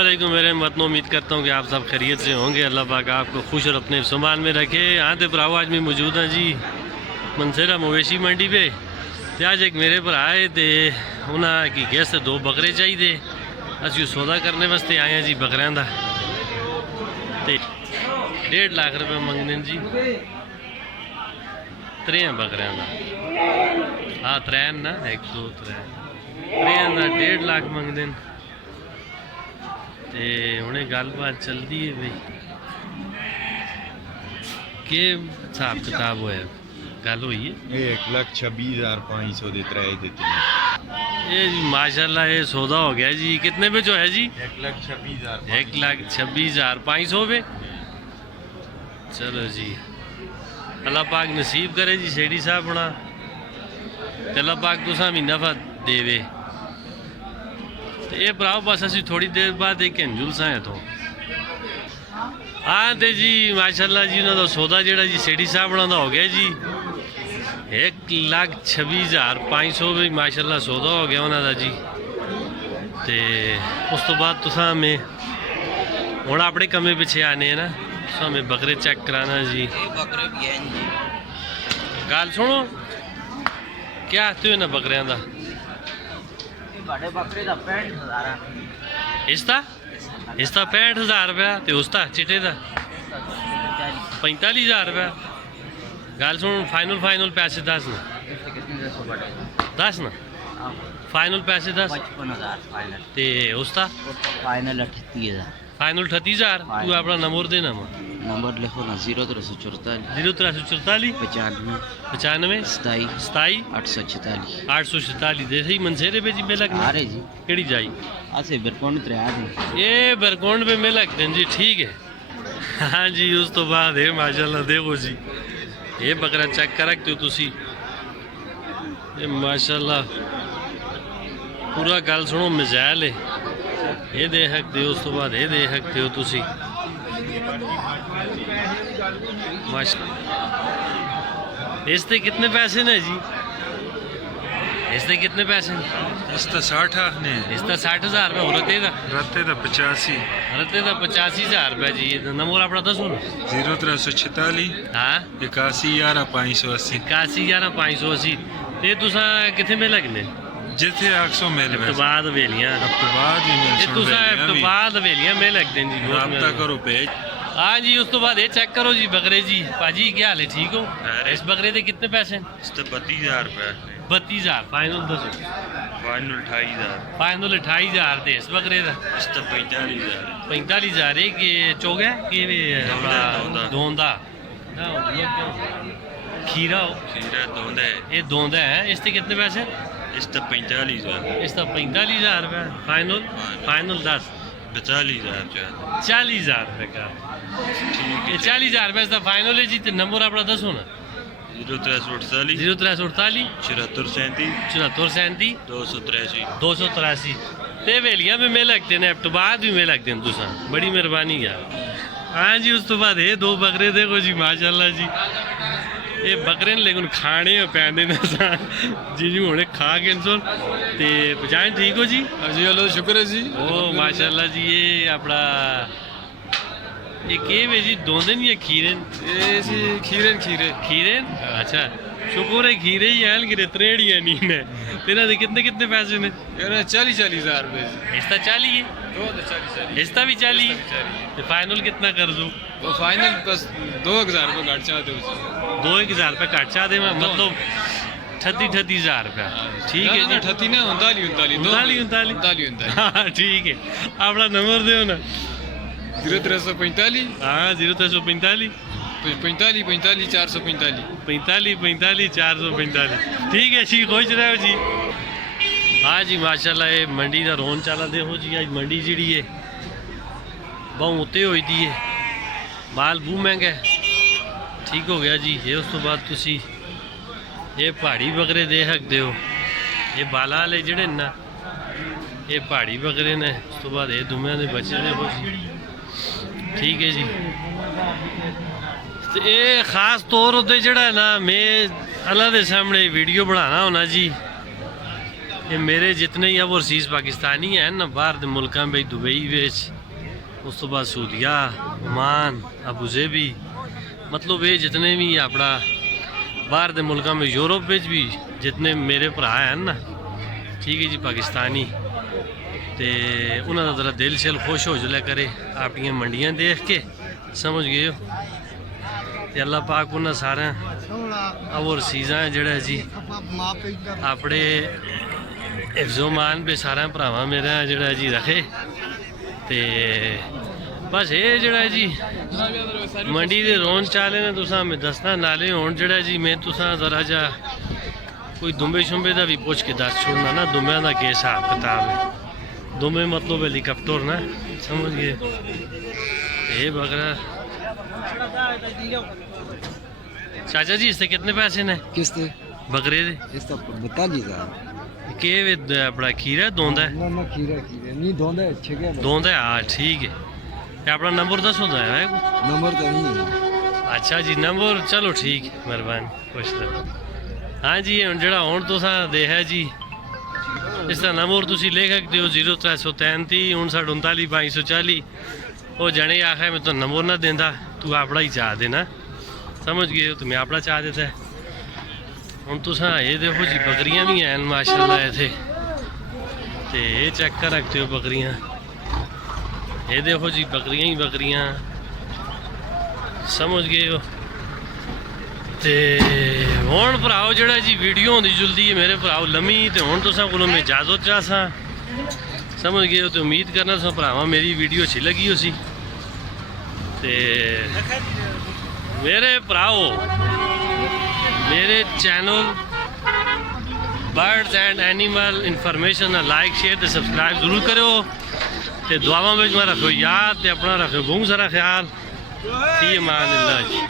अस्सलामुअलैकुम मेरे वतनों, उम्मीद करता हूँ कि आप सब खैरियत से होंगे। अल्लाह पाक आपको खुश और अपने सामान में रखे। यहाँ तो भराओ आज मैं मौजूद हाँ जी मानसेहरा मवेशी मंडी पे। तो आज एक मेरे भरा आए थे, उन्होंने की गैस 2 बकरे चाहिए। असं सौदा करने वास्ते आए हैं जी बकरियां का। 1.5 लाख रुपये मंगते हैं जी 3 बकरियां का। हाँ 3 ना 1 2 3 3 का 1.5 लाख मंगते हैं। ते हुणे गलबात चलती है भाई के हिसाब किताब होया गल हुई है। 1,26,500 दे 3 देते हैं। ये जी माशाल्लाह ये सौदा हो गया जी। कितने पे जो है जी? 1,26,500। 1,26,500 पे। चलो जी अल्लाह पाक नसीब करे जी शेडी साहब होना। अल्लाह पाक तुसा भी नफा देवे। तो ये भराओ बस असी थोड़ी देर बाद एक जुलसा है तो हाँ तो जी माशाल्लाह जी उन्होंने सौदा जोड़ा जी सेठी साहब का हो गया जी 1,26,500 भी माशाल्लाह सौदा हो गया उन्होंने जी। तो उस तो बाद तुसा हमें हूँ अपने कमे पिछे आने हैं ना, तुसा हमें बकरे चेक कराना जी। गल सुनो क्या आते हो ना बकरियां का? इसका 65,000 रुपया तो उसका चिट्टे का 45,000 रुपया। गल सुन फाइनल पैसे दस ना फाइनल पैसे दस ते उसका फाइनल 38,000। फाइनल 38,000। तू अपना नंबर देना नंबर लिखो ना 0344 0344 95 27 846 दे सही मनसेरे पे जी मेला आ रहे जी केड़ी जाई ऐसे बरकोंड त्रिया जी ये बरकोंड पे मेला जी ठीक है। हाँ जी उस तो बाद है माशाल्लाह देखो जी ये बकरा चेक कर रखते हो तुसी ये माशाल्लाह पूरा गल सुनो मिजाइल है। ये दे सकते हो उस तो बाद ये दे सकते हो तुसी इसते कितने पैसे ने जी? इसते कितने पैसे? इसका 60 आखने इसका 60,000 रुपये हो रते का 85 85,000 रुपये जी। नंबर अपना दसो ना 0346 हाँ 81,580 81,580। ये तुसा कितने में लगने जिथे 800 मेल में बाद वेलियां ये तुसा बाद वेलियां में लगते हैं जी। राब्ता करो पेज। हाँ जी उस तो बाद ये चेक करो जी बकरे जी। पाजी क्या हाल है ठीक हो? इस बकरे के कितने पैसे? इस तो 32,000 रुपये 32,000 फाइनल दसो। फाइनल 28,000 फाइनल 28,000 दे इस बकरे का। इस तो 45,000 45,000 एक चौगा कि दोंदा खीरा दोंदा है ये दोंदा है। इसके कितने पैसे? इस तो 45,000 इसका 45,000 रुपये फाइनल 10 42,000 40,000 रुपये का ठीक है। 40,000 रुपये इसका फाइनल है जी। तो नंबर अपना दसो ना 0348 0348 7437 7437 283 283। ते वेलियां भी में लगते हैं अब तो बाद भी में लगते हैं तुसा बड़ी मेहरबानी यार। हाँ जी उस तो बाद ये 2 बकरे देखो जी माशाल्लाह जी ये बकरे ने लेकिन खाने पैंदे ने जी जी हुणे खा के सुन ते पजान ठीक हो जी? जी अल्लाह का शुक्र है जी। ओ माशाल्लाह जी ये अपना ये के वे जी दोंदे नहीं है खीरे जी खीरे अच्छा शुक्र है खीरे ही हैं कि त्रेड़ियाँ नहीं ने। तेरा दे कितने पैसे ने? 40,000 रुपये। इसका 40 है इसका भी 40 तो फाइनल कितना कर दो? वो फाइनल बस 2,000 रुपये घट चाहते हो 2,000 रुपये घट चाह दे मतलब 38,000 रुपये ठीक है जी। 38 ना 39 हाँ ठीक है अपना नंबर दो ना 0345 हाँ 0345 45 445 45 445 ठीक है जी खुश रहो जी। हाँ जी माशाल्लाह ये मंडी का रौन चाला देखो जी। आज मंडी जी है बहुत उत्ते हुई थी है माल बू महंगा ठीक हो गया जी। ये उस तो बाद तुसी ये पहाड़ी बकरे दे सकते हो। ये बाला वाले जड़े ना ये पहाड़ी बकरे ने। उस तो बाद ये दुमिया के बच्चे देखो जी ठीक है जी। तो ये खास तौर उत्ते जड़ा ना मैं अल्लाह के सामने वीडियो बनाना होना जी ये मेरे जितने ही ओवरसीज़ पाकिस्तानी हैं ना बाहर के मुल्कों में दुबई विच उस तो बाद सऊदिया ओमान अबू धाबी मतलब ये जितने भी अपना बाहर के मुल्कों में यूरोप में भी जितने मेरे भरा हैं ना ठीक है जी पाकिस्तानी तो उन्होंने जरा दिल शिल खुश हो जलिया करे अपनी मंडियां देख के समझ गए हो तो अल्लाह पाक उन्होंने सारे ओवरसीज़ जोड़ा जी अपने हिफ्ज़ोमान पे सारे भरावां मेरा जोड़ा जी रखे तो बस ये जोड़ा जी मंडी के रौन चाले ने तुसा मैं दसना नाले हुण जोड़ा जी मैं तुसा जरा जा कोई दुम्बे शुंबे का भी पुछ के दस छोड़ना ना दुम्बिया का के हिसाब किताब है दुम्बे मतलब हेलीकॉप्टर ना समझ गए ये बकरा चाचा जी इससे कितने पैसे ने किसते बकरे दे इसका 42,000 के अपना खीरा दोंदा है ना खीरा खीरा नहीं दोंदा अच्छे क्या दोंदा है हाँ ठीक है ये अपना नंबर दसो है नंबर तो नहीं है अच्छा जी नंबर चलो ठीक है मेहरबानी खुश रहो हाँ जी हम जरा हूँ तुसा देखा जी इसका नंबर तुम लिख सकते हो 0333 59 540 वो जने आखा मैं तो नंबर ना देंदा तू अपना ही चाह देना समझ गए हो तुम्हें अपना चाह देता है हम तुसा ये देखो जी बकरियां भी हैं माशाल्लाह इत्थे ते ये चेक कर रखते हो बकरियां ये देखो जी बकरियां ही बकरियां समझ गए हो ते हुण भराओ जड़ा जी वीडियो होंदी जुलदी है मेरे भराओ लम्मी ते हुण तुसां कोलों मैं इजाजत चाहसां समझ गए हो तो उम्मीद करना तुसां भरावां मेरी वीडियो अच्छी लगी हो सी ते मेरे भराओ मेरे channel birds and animal information like share ते सब्सक्राइब जरूर करो ते दुआवां में रखो याद ते अपना रखो बहुत सारा ख्याल। फ़ी अमान अल्लाह जी।